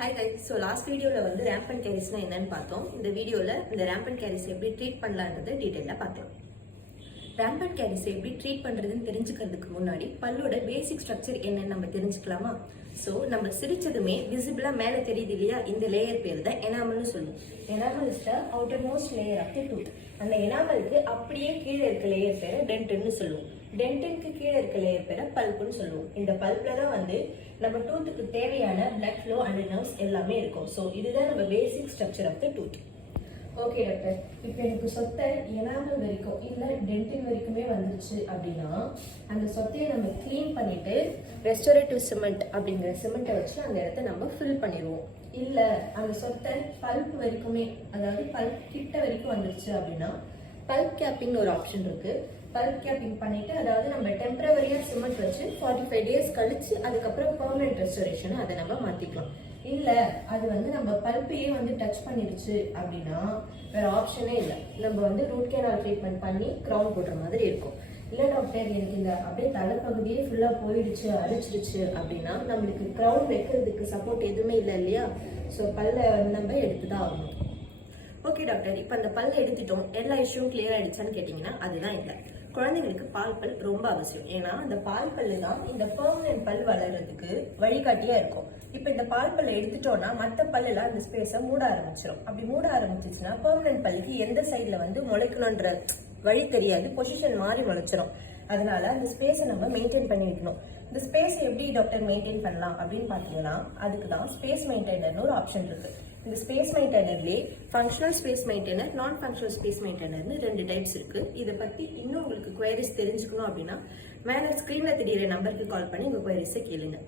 Hi guys, so last video la வந்து rampant caries na என்னன்னு பார்த்தோம். இந்த வீடியோல இந்த rampant caries எப்படி ட்ரீட் பண்ணலாம்ன்றதை டீடைலா பார்க்கலாம். rampant caries எப்படி ட்ரீட் பண்றதுன்னு தெரிஞ்சுக்கிறதுக்கு முன்னாடி பல்லோட பேசிக் ஸ்ட்ரக்சர் என்னன்னு நம்ம தெரிஞ்சுக்கலாமா? சோ நம்ம சிரிச்சதுமே விசிபிளா மேல தெரியுது இல்லையா, இந்த லேயர் பேர் தான் எனாமல்னு சொல்லுவோம். Enamel is the outermost layer of the tooth. அந்த எனாமலுக்கு அப்படியே கீழே இருக்க லேயர் பேரை டென்ட்னு சொல்லுவோம். டென்டினுக்கு கீழே இருக்க லேயர் பேரை பல்ப்னு சொல்லுவோம். இந்த பல்ப்ல தான் வந்து நம்ம டூத்துக்கு தேவையான பிளட் ஃப்ளோ அண்ட் நர்வ்ஸ் எல்லாமே இருக்கும். ஸோ இதுதான் நம்ம basic structure of the tooth. Okay doctor, இப்போ எனக்கு சொத்தை எனாமல் வரைக்கும் இல்லை டென்டின் வரைக்குமே வந்துருச்சு அப்படின்னா அந்த சொத்தையை நம்ம க்ளீன் பண்ணிட்டு ரெஸ்டோரேட்டிவ் சிமெண்ட் அப்படிங்கிற சிமெண்ட்டை வச்சு அந்த இடத்த நம்ம ஃபில் பண்ணிடுவோம். இல்லை அந்த சொத்தை பல்ப் வரைக்குமே, அதாவது பல்ப் கிட்ட வரைக்கும் வந்துருச்சு அப்படின்னா பல்ப் கேப்பிங்னு ஒரு ஆப்ஷன் இருக்கு. பல்ப் கேப்பிங் பண்ணிட்டு, அதாவது நம்ம டெம்பரவரியா சிமெண்ட் வச்சு 45 டேஸ் கழிச்சு அதுக்கப்புறம் பெர்மனன்ட் ரெஸ்டோரேஷன் அதை நம்ம மாத்திக்கலாம். இல்ல அது வந்து நம்ம பல்ப்பையே வந்து டச் பண்ணிருச்சு அப்படின்னா வேற ஆப்ஷனே இல்லை, நம்ம வந்து ரூட் கேனால் ட்ரீட்மெண்ட் பண்ணி கிரவுன் போடுற மாதிரி இருக்கும். இல்ல டாக்டர் எனக்கு இந்த அப்படியே தலைப்பகுதியே ஃபுல்லா போயிடுச்சு அழிச்சிருச்சு அப்படின்னா நம்மளுக்கு கிரவுன் வைக்கிறதுக்கு சப்போர்ட் எதுவுமே இல்லை இல்லையா, ஸோ பல்ல நம்ம எடுத்துதான் ஆகணும். ஓகே டாக்டர், இப்போ அந்த பல்ல எடுத்துட்டோம், எல்லா இஷ்யூவும் கிளியர் ஆயிடுச்சான்னு கேட்டீங்கன்னா அதுதான் இல்லை. குழந்தைங்களுக்கு பால் பல் ரொம்ப அவசியம். ஏன்னா அந்த பால் பல்லு தான் இந்த பெர்மனன்ட் பல் வளர்றதுக்கு வழிகாட்டியா இருக்கும். இப்போ இந்த பால் பல்ல எடுத்துட்டோம்னா மற்ற பல்லெல்லாம் அந்த ஸ்பேஸை மூட ஆரம்பிச்சிடும். அப்படி மூட ஆரம்பிச்சிச்சுன்னா பெர்மனன்ட் பல்லுக்கு எந்த சைட்ல வந்து முளைக்கணும்ன்ற வழி தெரியாது, பொசிஷன் மாறி முளைச்சிடும். அதனால அந்த ஸ்பேஸை நம்ம மெயின்டைன் பண்ணி வைக்கணும். இந்த ஸ்பேஸ் எப்படி டாக்டர் மெயின்டைன் பண்ணலாம் அப்படின்னு பாத்தீங்கன்னா அதுக்கு தான் ஸ்பேஸ் மெயின்டைனர்னு ஒரு ஆப்ஷன் இருக்கு. இந்த ஸ்பேஸ் மெயின்டைனர்லேயே ஃபங்க்ஷனல் ஸ்பேஸ் மெயின்டைனர், நான் ஃபங்க்ஷனல் ஸ்பேஸ் மெயின்டைனர்னு 2 டைப்ஸ் இருக்கு. இதை பத்தி இன்னும் உங்களுக்கு குவரிஸ் தெரிஞ்சுக்கணும் அப்படின்னா மேல ஸ்கிரீன்ல தெரியிற நம்பருக்கு கால் பண்ணி உங்க குவரிஸை கேளுங்க.